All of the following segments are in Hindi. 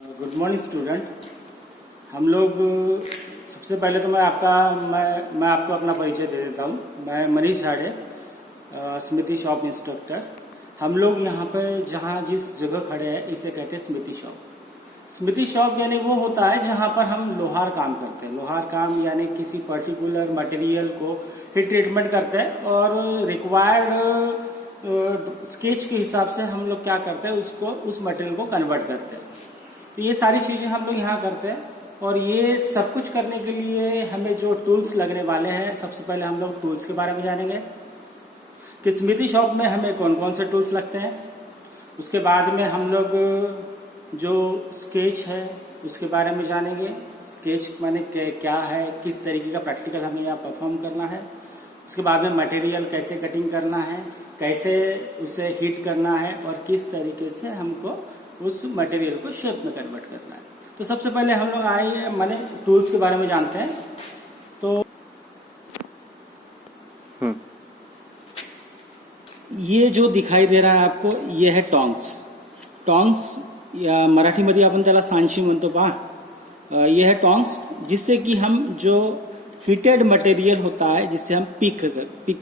Good morning student. हम लोग सबसे पहले तो मैं आपको अपना परिचय दे देता हूँ। मैं मनीष झाड़े, स्मृति शॉप इंस्ट्रक्टर। हम लोग यहाँ पे जिस जगह खड़े हैं इसे कहते हैं स्मृति शॉप। स्मृति शॉप यानी वो होता है जहाँ पर हम लोहार काम करते हैं। लोहार काम यानी किसी पर्टिकुलर मटेरियल को हीट ट्रीटमेंट करते हैं और रिक्वायर्ड स्केच के हिसाब से हम लोग क्या करते हैं, उस मटेरियल को कन्वर्ट करते हैं। तो ये सारी चीज़ें हम लोग यहाँ करते हैं और ये सब कुछ करने के लिए हमें जो टूल्स लगने वाले हैं, सबसे पहले हम लोग टूल्स के बारे में जानेंगे कि स्मृति शॉप में हमें कौन कौन से टूल्स लगते हैं। उसके बाद में हम लोग जो स्केच है उसके बारे में जानेंगे। स्केच माने क्या है, किस तरीके का प्रैक्टिकल हमें यहाँ परफॉर्म करना है। उसके बाद में मटेरियल कैसे कटिंग करना है, कैसे उसे हीट करना है और किस तरीके से हमको उस मटेरियल को शेप में कन्वर्ट करना है। तो सबसे पहले हम लोग माने टूल्स के बारे में जानते हैं। तो ये जो दिखाई दे रहा है आपको, ये है टॉन्ग्स या मराठीमध्ये आपण त्याला सांशी म्हणतो पहा। ये है टॉन्ग्स, जिससे कि हम जो हीटेड मटेरियल होता है जिससे हम पिक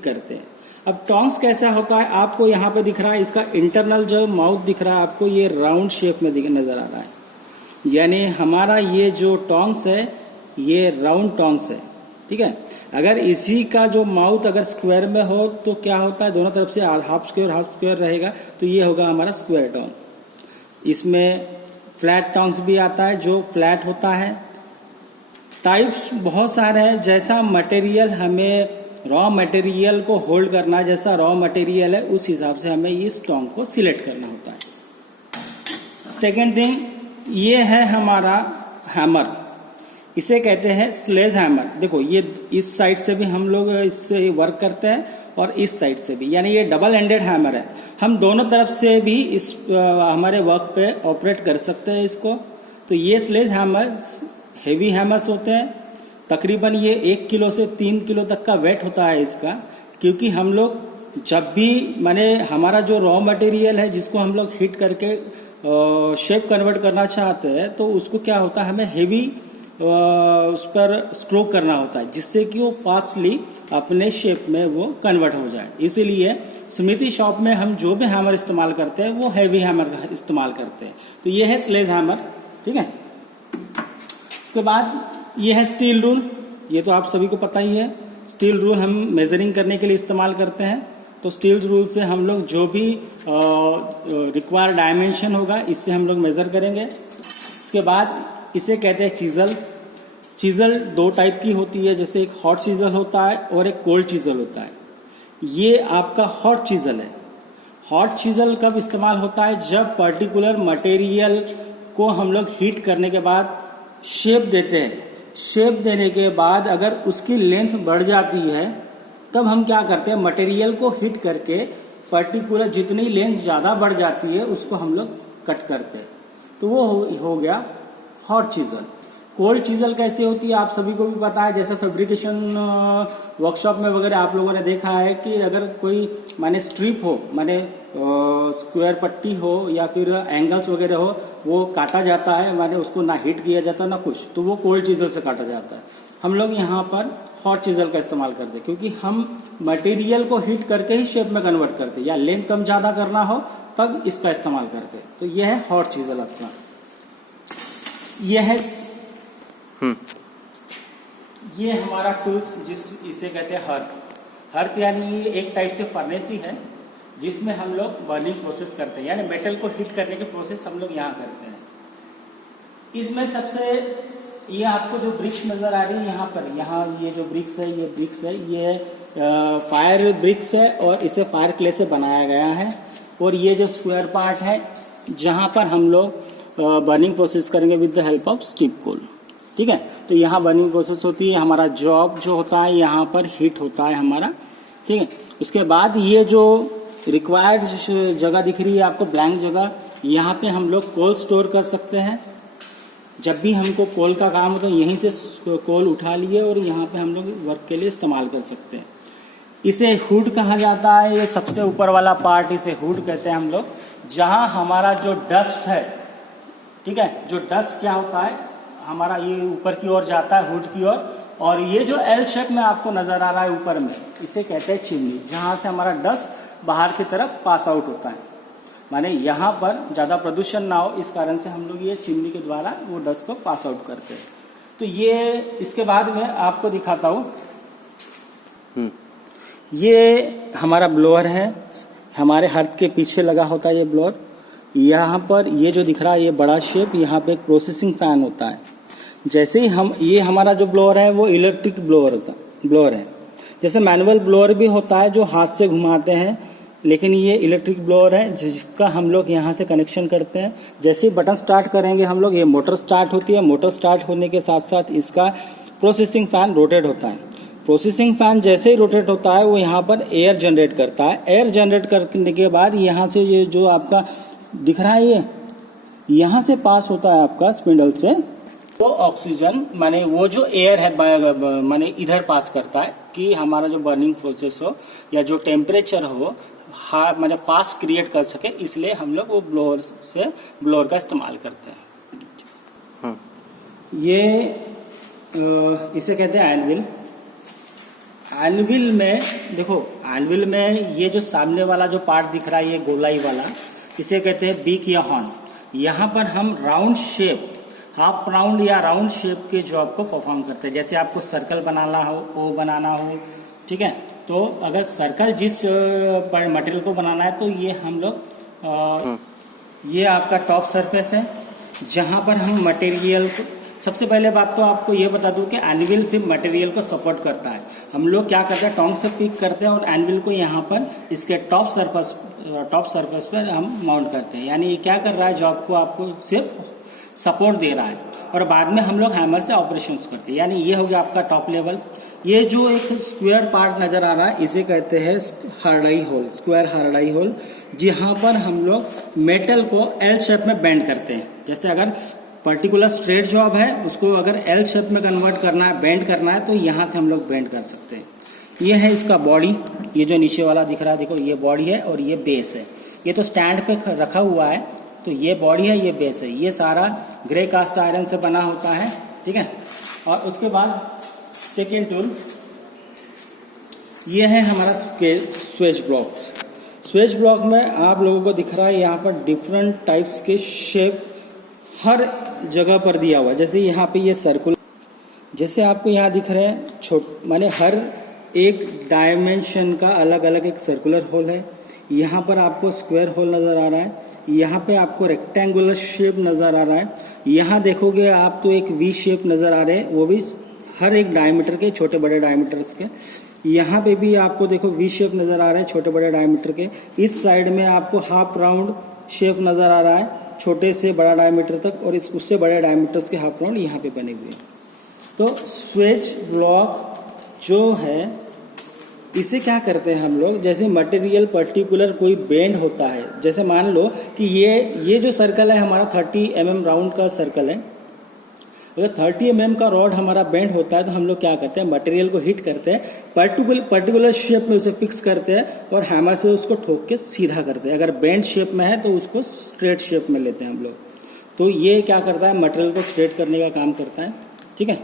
करते हैं। अब टॉन्ग्स कैसा होता है, आपको यहाँ पे दिख रहा है, इसका इंटरनल जो माउथ दिख रहा है आपको, ये राउंड शेप में नजर आ रहा है। यानी हमारा ये जो टॉन्ग्स है ये राउंड टॉन्ग्स है, ठीक है। अगर इसी का जो माउथ अगर स्क्वायर में हो तो क्या होता है, दोनों तरफ से हाफ स्क्वायर रहेगा, तो ये होगा हमारा स्क्वायर टॉन्ग। इसमें फ्लैट टॉन्ग्स भी आता है जो फ्लैट होता है। टाइप्स बहुत सारे हैं, जैसा मटेरियल हमें रॉ मटेरियल को होल्ड करना, जैसा रॉ मटेरियल है उस हिसाब से हमें इस टॉन्ग को सिलेक्ट करना होता है। सेकेंड थिंग, ये है हमारा हैमर, इसे कहते हैं स्लेज हैमर। देखो ये इस साइड से भी हम लोग इससे वर्क करते हैं और इस साइड से भी, यानी ये डबल एंडेड हैमर है। हम दोनों तरफ से भी इस हमारे वर्क पे ऑपरेट कर सकते हैं इसको। तो ये स्लेज हैमर हेवी हैमर्स होते हैं। तकरीबन ये 1 किलो से 3 किलो तक का वेट होता है इसका, क्योंकि हम लोग जब भी माने हमारा जो रॉ मटेरियल है जिसको हम लोग हीट करके शेप कन्वर्ट करना चाहते हैं, तो उसको क्या होता है, हमें हेवी उस पर स्ट्रोक करना होता है, जिससे कि वो फास्टली अपने शेप में वो कन्वर्ट हो जाए। इसीलिए स्मृति शॉप में हम जो भी हैमर इस्तेमाल करते हैं वो हेवी हैमर का इस्तेमाल करते हैं। तो ये है स्लेज हैमर, ठीक है। उसके बाद ये है स्टील रूल, ये तो आप सभी को पता ही है। स्टील रूल हम मेजरिंग करने के लिए इस्तेमाल करते हैं। तो स्टील रूल से हम लोग जो भी रिक्वायर्ड डायमेंशन होगा इससे हम लोग मेजर करेंगे। उसके बाद इसे कहते हैं चीजल। चीजल 2 टाइप की होती है, जैसे एक हॉट चीजल होता है और एक कोल्ड चीजल होता है। ये आपका हॉट चीजल है। हॉट चीजल कब इस्तेमाल होता है, जब पर्टिकुलर मटेरियल को हम लोग हीट करने के बाद शेप देते हैं। शेप देने के बाद अगर उसकी लेंथ बढ़ जाती है तब हम क्या करते हैं, मटेरियल को हीट करके पर्टिकुलर जितनी लेंथ ज्यादा बढ़ जाती है उसको हम लोग कट करते हैं। तो वो हो गया हॉट चीजल। कोल्ड चीजल कैसे होती है आप सभी को भी पता है, जैसे फैब्रिकेशन वर्कशॉप में वगैरह आप लोगों ने देखा है कि अगर कोई माने स्ट्रिप हो, माने स्क्वायर पट्टी हो या फिर एंगल्स वगैरह हो, वो काटा जाता है, माने उसको ना हीट किया जाता ना कुछ, तो वो कोल्ड चीजल से काटा जाता है। हम लोग यहाँ पर हॉट चीजल का इस्तेमाल करते हैं, क्योंकि हम मटेरियल को हीट करके ही शेप में कन्वर्ट करते हैं, या लेंथ कम ज्यादा करना हो तब इसका इस्तेमाल करते हैं। तो यह है हॉट चीजल आपका। यह है ये हमारा टूल्स, इसे कहते हैं हर्थ यानी ये एक टाइप से फर्नेस ही है जिसमें हम लोग बर्निंग प्रोसेस करते हैं, यानी मेटल को हीट करने की प्रोसेस हम लोग यहाँ करते हैं। इसमें सबसे ये आपको जो ब्रिक्स नजर आ रही है यहाँ ये जो ब्रिक्स है, ये फायर ब्रिक्स है और इसे फायर क्ले से बनाया गया है। और ये जो स्क्वायर पार्ट है जहां पर हम लोग बर्निंग प्रोसेस करेंगे with the help of steep coal, ठीक है। तो यहाँ बर्निंग प्रोसेस होती है, हमारा जॉब जो होता है यहाँ पर हीट होता है हमारा, ठीक है। उसके बाद ये जो रिक्वायर्ड जगह दिख रही है आपको, ब्लैंक जगह, यहाँ पे हम लोग कोल स्टोर कर सकते हैं। जब भी हमको कोल का काम हो तो यहीं से कोल उठा लिए और यहाँ पे हम लोग वर्क के लिए इस्तेमाल कर सकते हैं। इसे हुड कहा जाता है, ये सबसे ऊपर वाला पार्ट इसे हुड कहते हैं हम लोग, जहां हमारा जो डस्ट है ठीक है। जो डस्ट क्या होता है हमारा, ये ऊपर की ओर जाता है हुड की ओर, और ये जो एल शेप में आपको नजर आ रहा है ऊपर में, इसे कहते हैं चिमनी, जहां से हमारा डस्ट बाहर की तरफ पास आउट होता है। माने यहाँ पर ज्यादा प्रदूषण ना हो, इस कारण से हम लोग ये चिमनी के द्वारा वो डस्ट को पास आउट करते हैं। तो ये इसके बाद में आपको दिखाता हूँ, ये हमारा ब्लोअर है, हमारे हाथ के पीछे लगा होता है ये ब्लोअर। यहाँ पर ये जो दिख रहा है ये बड़ा शेप, यहाँ पे एक प्रोसेसिंग फैन होता है। जैसे ही हम, ये हमारा जो ब्लोअर है वो इलेक्ट्रिक ब्लोअर है। जैसे मैनुअल ब्लोअर भी होता है जो हाथ से घुमाते हैं, लेकिन ये इलेक्ट्रिक ब्लोअर है जिसका हम लोग यहाँ से कनेक्शन करते हैं। जैसे ही बटन स्टार्ट करेंगे हम लोग, ये मोटर स्टार्ट होती है। मोटर स्टार्ट होने के साथ साथ इसका प्रोसेसिंग फैन रोटेट होता है। प्रोसेसिंग फैन जैसे ही रोटेट होता है वो यहाँ पर एयर जनरेट करता है। एयर जनरेट करने के बाद यहाँ से ये जो आपका दिख रहा है ये यहाँ से पास होता है आपका स्पिंडल से, तो ऑक्सीजन माने वो जो एयर है माने इधर पास करता है कि हमारा जो बर्निंग प्रोसेस हो या जो टेम्परेचर हो मतलब फास्ट क्रिएट कर सके, इसलिए हम लोग वो ब्लोअर का इस्तेमाल करते हैं। ये इसे कहते हैं एनविल। एनविल में देखो, एनविल में ये जो सामने वाला जो पार्ट दिख रहा है ये गोलाई वाला, इसे कहते हैं बीक या हॉर्न। यहाँ पर हम राउंड शेप, हाफ राउंड या राउंड शेप के जॉब को परफॉर्म करते हैं। जैसे आपको सर्कल बनाना हो, ओ बनाना हो, ठीक है, तो अगर सर्कल जिस मटेरियल को बनाना है तो ये हम लोग ये आपका टॉप सरफेस है जहां पर हम मटेरियल को, सबसे पहले बात तो आपको ये बता दूं कि एनविल सिर्फ मटेरियल को सपोर्ट करता है। हम लोग क्या करते हैं, टोंग से पिक करते हैं और एनविल को यहाँ पर इसके टॉप सरफेस पर हम माउंट करते हैं। यानी ये क्या कर रहा है, जॉब को आपको सिर्फ सपोर्ट दे रहा है, और बाद में हम लोग हैमर से ऑपरेशंस करते हैं। यानी ये हो गया आपका टॉप लेवल। ये जो एक स्क्वायर पार्ट नजर आ रहा है इसे कहते हैं हार्डाई होल, स्क्वायर हार्डाई होल, जहां पर हम लोग मेटल को एल शेप में बेंड करते हैं। जैसे अगर पर्टिकुलर स्ट्रेट जॉब है उसको अगर एल शेप में कन्वर्ट करना है, बेंड करना है, तो यहाँ से हम लोग बेंड कर सकते हैं। ये है इसका बॉडी, ये जो नीचे वाला दिख रहा है देखो, ये बॉडी है और ये बेस है। ये तो स्टैंड पे रखा हुआ है, तो ये बॉडी है, ये बेस है। ये सारा ग्रे कास्ट आयरन से बना होता है, ठीक है। और उसके बाद सेकेंड टूल ये है हमारा स्वेज ब्लॉक्स। स्वेज ब्लॉक में आप लोगों को दिख रहा है यहाँ पर डिफरेंट टाइप्स के शेप हर जगह पर दिया हुआ है। जैसे यहाँ पे ये सर्कुलर, जैसे आपको यहाँ दिख रहे हैं माने हर एक डायमेंशन का अलग अलग एक सर्कुलर होल है। यहाँ पर आपको स्क्वायर होल नजर आ रहा है, यहाँ पे आपको रेक्टेंगुलर शेप नजर आ रहा है। यहाँ देखोगे आप तो एक वी शेप नजर आ रहे हैं, वो भी हर एक डायमीटर के, छोटे बड़े डायमीटर्स के। यहाँ पे भी आपको देखो वी शेप नजर आ रहे हैं, छोटे बड़े डायमीटर के। इस साइड में आपको हाफ राउंड शेप नजर आ रहा है, छोटे से बड़ा डायमीटर तक, और उससे बड़े डायमीटर्स के हाफ राउंड यहाँ पे बने हुए हैं। तो स्वेज ब्लॉक जो है इसे क्या करते हैं हम लोग, जैसे मटेरियल पर्टिकुलर कोई बेंड होता है, जैसे मान लो कि ये जो सर्कल है हमारा 30 mm राउंड का सर्कल है। अगर 30 mm का रॉड हमारा बेंड होता है तो हम लोग क्या करते हैं, मटेरियल को हिट करते हैं, पर्टिकुलर शेप में उसे फिक्स करते हैं और हैमर से उसको ठोक के सीधा करते हैं। अगर बेंड शेप में है तो उसको स्ट्रेट शेप में लेते हैं हम लोग। तो ये क्या करता है, मटेरियल को स्ट्रेट करने का काम करता है, ठीक है।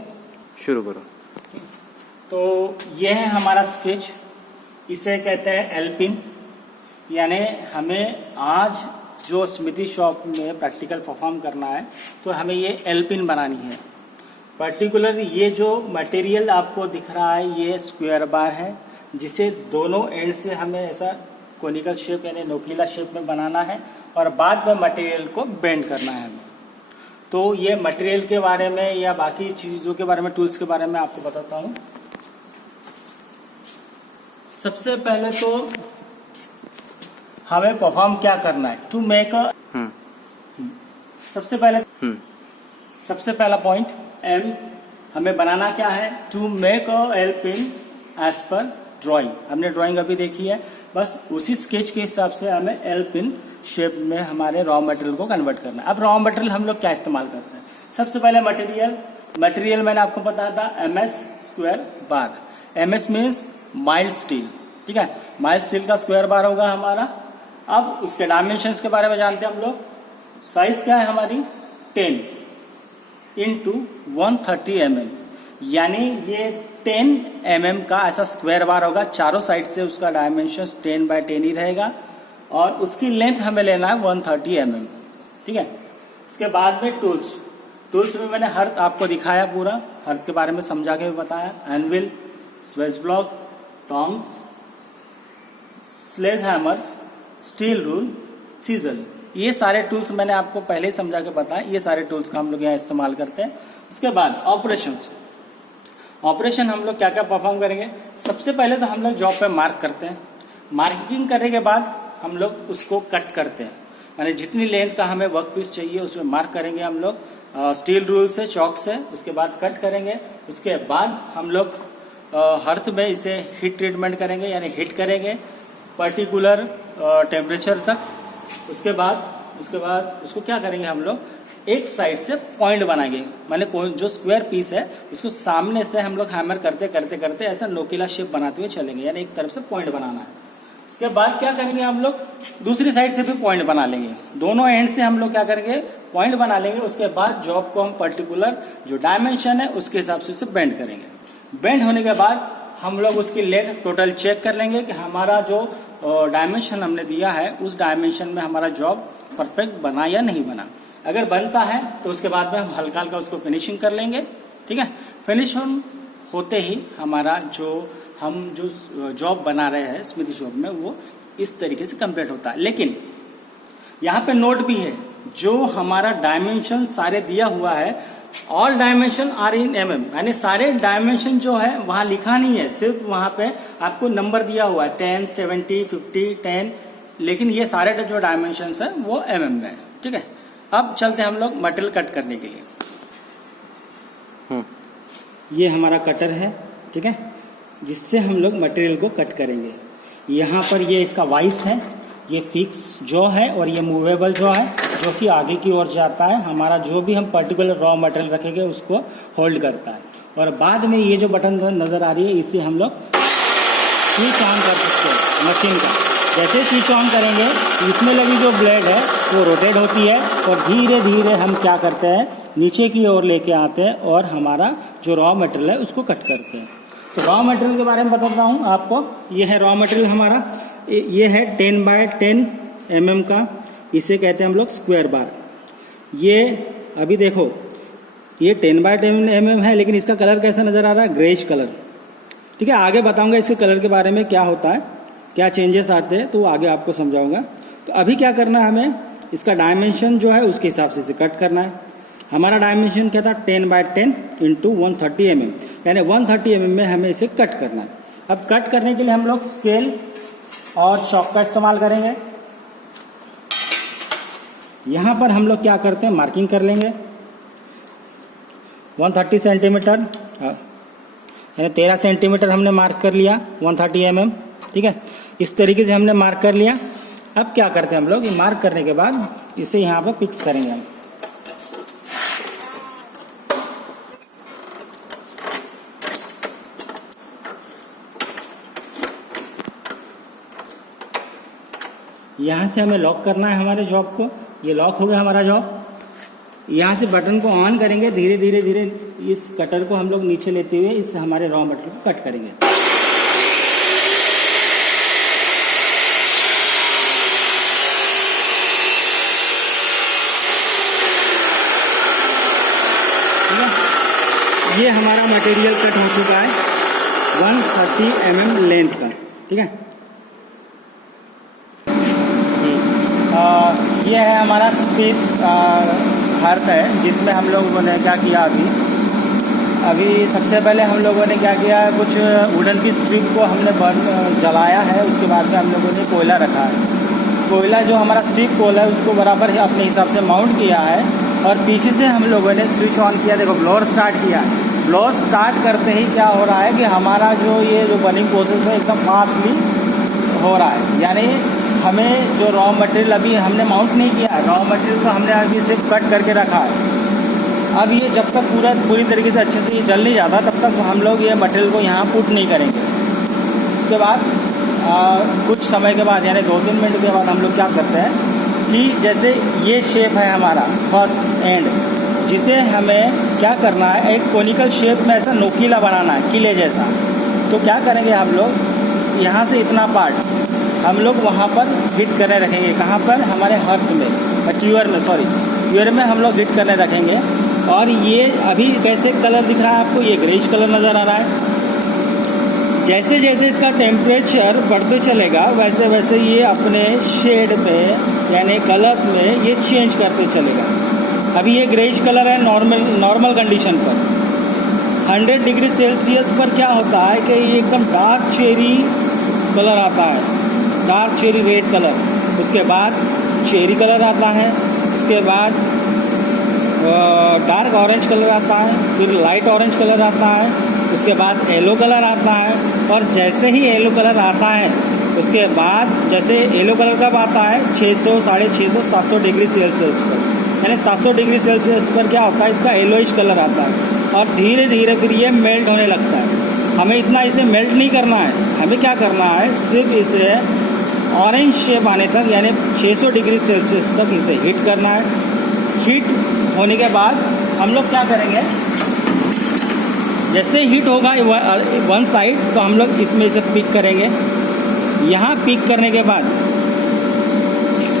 शुरू करो। तो ये है हमारा स्केच, इसे कहते हैं एलपिन। यानी हमें आज जो स्मिथी शॉप में प्रैक्टिकल परफॉर्म करना है तो हमें ये एलपिन बनानी है। पर्टिकुलर ये जो मटेरियल आपको दिख रहा है ये स्क्वायर बार है, जिसे दोनों एंड से हमें ऐसा कोनिकल शेप यानी नोकीला शेप में बनाना है और बाद में मटेरियल को बेंड करना है हमें। तो ये मटेरियल के बारे में या बाकी चीज़ों के बारे में, टूल्स के बारे में आपको बताता हूँ। सबसे पहले तो हमें परफॉर्म क्या करना है, टू मेक सबसे पहला पॉइंट एम, हमें बनाना क्या है, to make a L pin as per drawing. हमने ड्राइंग अभी देखी है, बस उसी स्केच के हिसाब से हमें एल पिन शेप में हमारे रॉ मटेरियल को कन्वर्ट करना है। अब रॉ मटेरियल हम लोग क्या इस्तेमाल करते हैं, सबसे पहले मटेरियल मैंने आपको बताया था MS square bar. MS means mild steel, ठीक है। माइल्ड स्टील का स्क्वायर बार होगा हमारा। अब उसके डायमेंशंस के बारे में जानते हैं हम लोग। साइज क्या है हमारी 10 इंटू 130 mm, यानी ये 10 mm का ऐसा स्क्वायर बार होगा। चारों साइड से उसका डायमेंशन 10 बाय 10 ही रहेगा और उसकी लेंथ हमें लेना है 130 mm। ठीक है। उसके बाद में टूल्स में मैंने हर्थ आपको दिखाया, पूरा हर्थ के बारे में समझा के भी बताया। Anvil, swage block, tongs, sledge hammers, steel rule, chisel, ये सारे टूल्स मैंने आपको पहले ही समझा के बताया। ये सारे टूल्स का हम लोग यहाँ इस्तेमाल करते हैं। उसके बाद ऑपरेशन हम लोग क्या क्या परफॉर्म करेंगे। सबसे पहले तो हम लोग जॉब पे मार्क करते हैं। मार्किंग करने के बाद हम लोग उसको कट करते हैं, यानी जितनी लेंथ का हमें वर्क पीस चाहिए उसमें मार्क करेंगे हम लोग स्टील रूल से, चौक से। उसके बाद कट करेंगे। उसके बाद हम लोग हर्थ में इसे हीट ट्रीटमेंट करेंगे, यानी हीट करेंगे पर्टिकुलर टेम्परेचर तक। उसके बाद उसको क्या करेंगे, हम लोग एक साइड से पॉइंट बनाएंगे, माने जो स्क्वायर पीस है उसको सामने से हम लोग हैमर करते करते करते ऐसा नोकीला शेप बनाते हुए चलेंगे, यानी एक तरफ से पॉइंट बनाना है। उसके बाद क्या करेंगे, हम लोग दूसरी साइड से भी पॉइंट बना लेंगे। दोनों एंड से हम लोग क्या करेंगे, पॉइंट बना लेंगे। उसके बाद जॉब को हम पर्टिकुलर जो डायमेंशन है उसके हिसाब से उसे बेंड करेंगे। बेंड होने के बाद हम लोग उसकी लेंथ टोटल चेक कर लेंगे कि हमारा जो डायमेंशन हमने दिया है उस डायमेंशन में हमारा जॉब परफेक्ट बना या नहीं बना। अगर बनता है तो उसके बाद में हम हल्का हल्का उसको फिनिशिंग कर लेंगे। ठीक है। फिनिशिंग होते ही हमारा हम जो जॉब बना रहे हैं स्मिथ जॉब में वो इस तरीके से कंप्लीट होता है। लेकिन यहाँ पे नोट भी है, जो हमारा डायमेंशन सारे दिया हुआ है, all dimension are in mm, यानी सारे डायमेंशन जो है वहां लिखा नहीं है, सिर्फ वहां पे आपको नंबर दिया हुआ है 10, 70, 50, 10, लेकिन ये सारे जो डायमेंशन है वो mm में है। ठीक है। अब चलते हैं हम लोग मटेरियल कट करने के लिए। ये हमारा कटर है, ठीक है, जिससे हम लोग मटेरियल को कट करेंगे। यहाँ पर ये इसका वाइस है, ये फिक्स जो है, और ये मूवेबल जो है जो कि आगे की ओर जाता है। हमारा जो भी हम पर्टिकुलर रॉ मटेरियल रखेंगे उसको होल्ड करता है। और बाद में ये जो बटन नजर आ रही है इसे हम लोग स्विच ऑन कर सकते हैं मशीन का। जैसे स्विच ऑन करेंगे इसमें लगी जो ब्लेड है वो रोटेट होती है और धीरे धीरे हम क्या करते हैं, नीचे की ओर लेके आते हैं और हमारा जो रॉ मटेरियल है उसको कट करते हैं। तो रॉ मटेरियल के बारे में बताता हूँ आपको। ये है रॉ मटेरियल हमारा, ये है 10 बाय 10 mm का, इसे कहते हैं हम लोग स्क्वायर बार। ये अभी देखो ये 10 बाय 10 mm है, लेकिन इसका कलर कैसा नजर आ रहा है, ग्रेइश कलर। ठीक है, आगे बताऊंगा इसके कलर के बारे में क्या होता है, क्या चेंजेस आते हैं, तो वो आगे आपको समझाऊंगा। तो अभी क्या करना है, हमें इसका डायमेंशन जो है उसके हिसाब से इसे कट करना है। हमारा डायमेंशन क्या था, 10 बाय 10 इंटू 130 mm, यानी 130 mm में हमें इसे कट करना है। अब कट करने के लिए हम लोग स्केल और चॉक का इस्तेमाल करेंगे। यहां पर हम लोग क्या करते हैं, मार्किंग कर लेंगे 130 सेंटीमीटर, यानी 13 सेंटीमीटर हमने मार्क कर लिया 130 mm। ठीक है, इस तरीके से हमने मार्क कर लिया। अब क्या करते हैं हम लोग, ये मार्क करने के बाद इसे यहाँ पर फिक्स करेंगे हम। यहाँ से हमें लॉक करना है हमारे जॉब को। ये लॉक हो गया हमारा जॉब। यहाँ से बटन को ऑन करेंगे, धीरे धीरे धीरे इस कटर को हम लोग नीचे लेते हुए इस हमारे रॉ मटेरियल को कट करेंगे। ठीक है, ये हमारा मटेरियल कट हो चुका है 130 mm लेंथ का। ठीक है, ये है हमारा स्मिथ हर्थ है, जिसमें हम लोगों ने क्या किया, अभी सबसे पहले हम लोगों ने क्या किया, कुछ वुडन की स्ट्रिप को हमने जलाया है। उसके बाद में हम लोगों ने कोयला रखा है। कोयला जो हमारा स्टिक कोयला है उसको बराबर ही अपने हिसाब से माउंट किया है और पीछे से हम लोगों ने स्विच ऑन किया। देखो ब्लोअर स्टार्ट किया। ब्लोअर स्टार्ट करते ही क्या हो रहा है कि हमारा ये जो बर्निंग प्रोसेस है एकदम फास्टली हो रहा है, यानी हमें जो रॉ मटेरियल अभी हमने माउंट नहीं किया, रॉ मटेरियल को हमने अभी सिर्फ कट करके रखा है। अब ये जब तक पूरी तरीके से अच्छे से ये जल नहीं जाता तब तक हम लोग ये मटेरियल को यहाँ पुट नहीं करेंगे। उसके बाद कुछ समय के बाद यानी 2-3 मिनट के बाद हम लोग क्या करते हैं, कि जैसे ये शेप है हमारा फर्स्ट एंड, जिसे हमें क्या करना है, एक कोनिकल शेप में ऐसा नोकीला बनाना है, किले जैसा। तो क्या करेंगे हम लोग, यहाँ से इतना पार्ट हम लोग वहाँ पर हिट करने रखेंगे। कहाँ पर? हमारे हर्थ में, ट्यूअर में, सॉरी ट्यूअर में हम लोग हिट करने रखेंगे। और ये अभी कैसे कलर दिख रहा है आपको, ये ग्रेइश कलर नज़र आ रहा है। जैसे जैसे इसका टेम्परेचर बढ़ते चलेगा वैसे वैसे ये अपने शेड में यानी कलर्स में ये चेंज करते चलेगा। अभी ये ग्रेइश कलर है नॉर्मल कंडीशन पर। 100 डिग्री सेल्सियस पर क्या होता है कि ये एकदम डार्क चेरी कलर आता है, डार्क चेरी रेड कलर। उसके बाद चेरी कलर आता है, उसके बाद डार्क ऑरेंज कलर आता है, फिर लाइट ऑरेंज कलर आता है, उसके बाद येलो कलर आता है। और जैसे ही येलो कलर आता है उसके बाद जैसे येलो कलर कब आता है, 600, 650, 700 डिग्री सेल्सियस पर, यानी 700 डिग्री सेल्सियस पर क्या होता है, इसका येलोइश कलर आता है। और धीरे धीरे फिर ये मेल्ट होने लगता है। हमें इतना इसे मेल्ट नहीं करना है, हमें क्या करना है, सिर्फ इसे ऑरेंज शेप आने तक यानी 600 डिग्री सेल्सियस तक इसे हीट करना है। हीट होने के बाद हम लोग क्या करेंगे, जैसे हीट होगा वन साइड तो हम लोग इसमें से पिक करेंगे। यहाँ पिक करने के बाद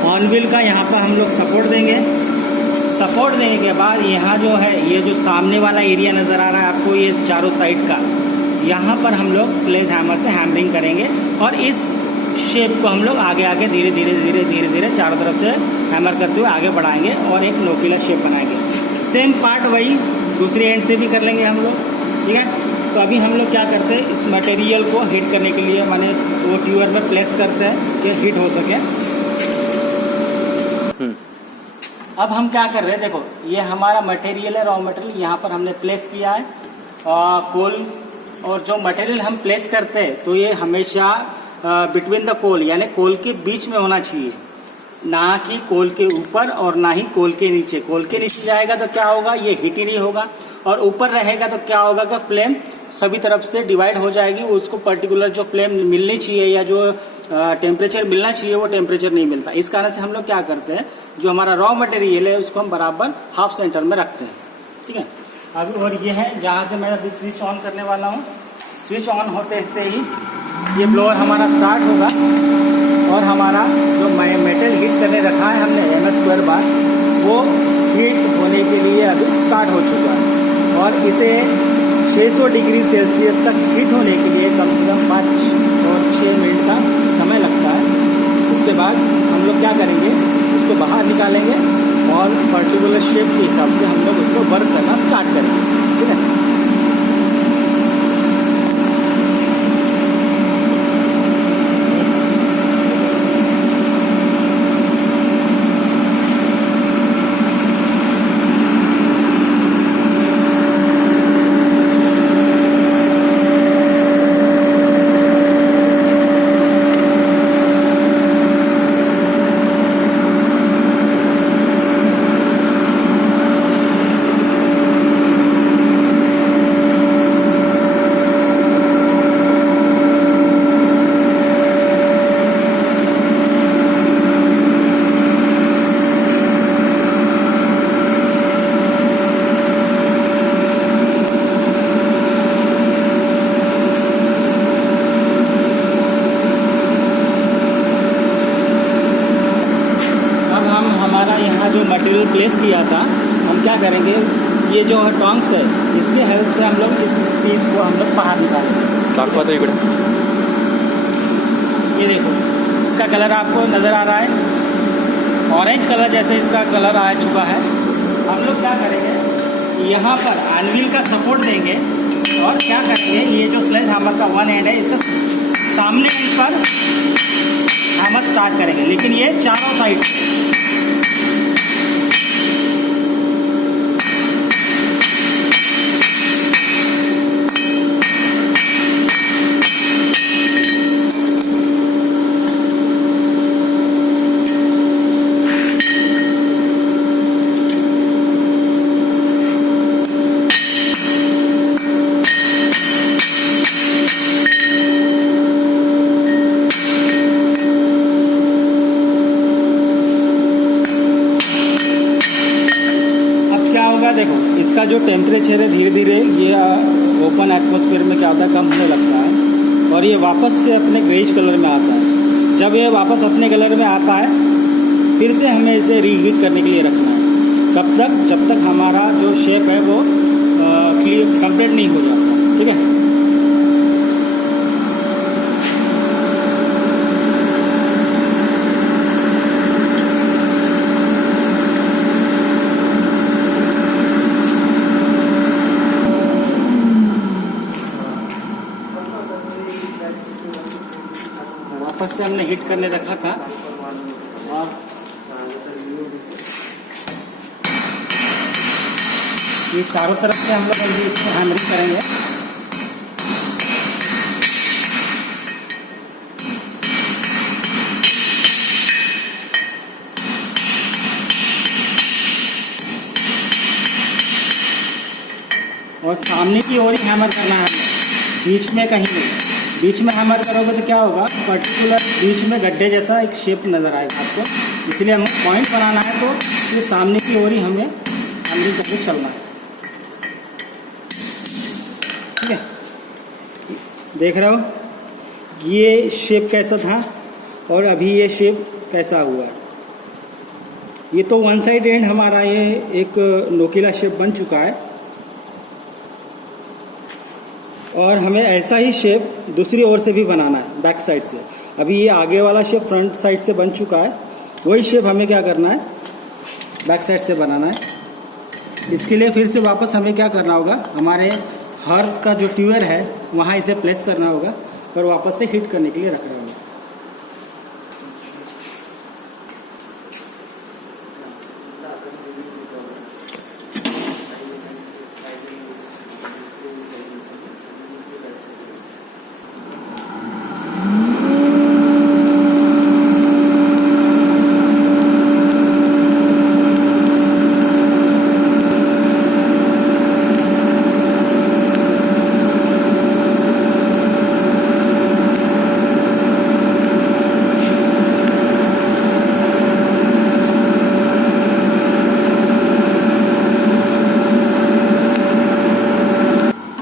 ऑनविल का यहाँ पर हम लोग सपोर्ट देंगे। सपोर्ट देने के बाद यहाँ जो है, ये जो सामने वाला एरिया नज़र आ रहा है आपको, ये चारों साइड का, यहाँ पर हम लोग स्लेज हैमर से हैमरिंग करेंगे। और इस शेप को हम लोग आगे आगे धीरे धीरे धीरे धीरे धीरे चारों तरफ से हैमर करते हुए आगे बढ़ाएंगे और एक नोकीला शेप बनाएंगे। सेम पार्ट वही दूसरी एंड से भी कर लेंगे हम लोग, ठीक है। तो अभी हम लोग क्या करते हैं, इस मटेरियल को हीट करने के लिए माने वो ट्यूबर में प्लेस करते हैं कि हीट हो सके। अब हम क्या कर रहे हैं, देखो ये हमारा मटेरियल है, रॉ मटेरियल यहाँ पर हमने प्लेस किया है कोल। और जो मटेरियल हम प्लेस करते हैं तो ये हमेशा बिटवीन द कोल यानी कोल के बीच में होना चाहिए, ना कि कोल के ऊपर और ना ही कोल के नीचे। कोल के नीचे जाएगा तो क्या होगा, ये हीट ही नहीं होगा। और ऊपर रहेगा तो क्या होगा कि फ्लेम सभी तरफ से डिवाइड हो जाएगी, उसको पर्टिकुलर जो फ्लेम मिलनी चाहिए या जो टेम्परेचर मिलना चाहिए वो टेम्परेचर नहीं मिलता। इस कारण से हम लोग क्या करते हैं, जो हमारा रॉ मटेरियल है उसको हम बराबर हाफ सेंटर में रखते हैं, ठीक है। अभी और ये है जहाँ से मैं अभी स्विच ऑन करने वाला हूँ। स्विच ऑन होते से ही ये ब्लोअर हमारा स्टार्ट होगा और हमारा जो मेटल हीट करने रखा है हमने MS² बार, वो हीट होने के लिए अभी स्टार्ट हो चुका है। और इसे 600 डिग्री सेल्सियस तक हीट होने के लिए कम से कम 5 और 6 मिनट का समय लगता है। उसके बाद हम लोग क्या करेंगे, उसको बाहर निकालेंगे और पर्टिकुलर शेप के हिसाब से हम लोग उसको वर्क करना स्टार्ट करेंगे, ठीक है। मटेरियल प्लेस किया था, हम क्या करेंगे, ये जो टॉन्ग्स है इसके हेल्प से हम लोग इस पीस को हम लोग बाहर निकालेंगे। ये देखो इसका कलर आपको नज़र आ रहा है, ऑरेंज कलर जैसे इसका कलर आ चुका है। हम लोग क्या करेंगे, यहाँ पर एनविल का सपोर्ट देंगे और क्या करेंगे, ये जो स्लेज हैमर का वन एंड है इसका सामने एंड पर हैमर स्टार्ट करेंगे, लेकिन ये चारों साइड से। इसका जो टेम्परेचर है धीरे धीरे ये ओपन एटमॉस्फेयर में क्या होता है, कम होने लगता है और ये वापस से अपने ग्रेइश कलर में आता है। जब ये वापस अपने कलर में आता है फिर से हमें इसे रीहीट करने के लिए रखना है। कब तक? जब तक हमारा जो शेप है वो क्लियर कंप्लीट नहीं हो जाता। ठीक है। वापस से हमने हीट करने रखा था और ये चारों तरफ से हम लोग अभी इसको हैमरिंग करेंगे। और सामने की ओर ही हैमर करना है, बीच में कहीं नहीं। बीच में हैमर करोगे तो क्या होगा, पर्टिकुलर बीच में गड्ढे जैसा एक शेप नज़र आएगा आपको। इसलिए हमें पॉइंट बनाना है तो फिर सामने की ओर ही हमें हैमरिंग करके चलना है। ठीक है, देख रहे हो ये शेप कैसा था और अभी ये शेप कैसा हुआ है। ये तो वन साइड एंड हमारा ये एक नोकीला शेप बन चुका है और हमें ऐसा ही शेप दूसरी ओर से भी बनाना है, बैक साइड से। अभी ये आगे वाला शेप फ्रंट साइड से बन चुका है, वही शेप हमें क्या करना है, बैक साइड से बनाना है। इसके लिए फिर से वापस हमें क्या करना होगा, हमारे हर्थ का जो ट्यूबर है वहाँ इसे प्लेस करना होगा और वापस से हिट करने के लिए रखना होगा।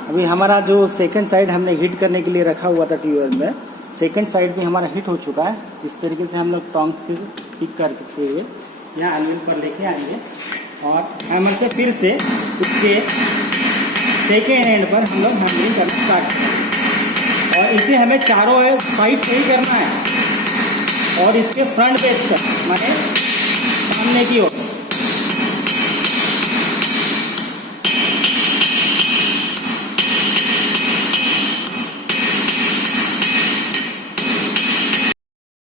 अभी हमारा जो सेकंड साइड हमने हिट करने के लिए रखा हुआ था ट्यूबवेल में, सेकंड साइड भी हमारा हिट हो चुका है। इस तरीके से हम लोग टोंग्स की हिट करके हुए यहाँ एंगल पर लेके आएंगे और हैमर से फिर से उसके सेकेंड एंड पर हम लोग हैमरिंग करना स्टार्ट करेंगे। और इसे हमें चारों साइड से ही करना है और इसके फ्रंट बेस पर माने सामने की ओर।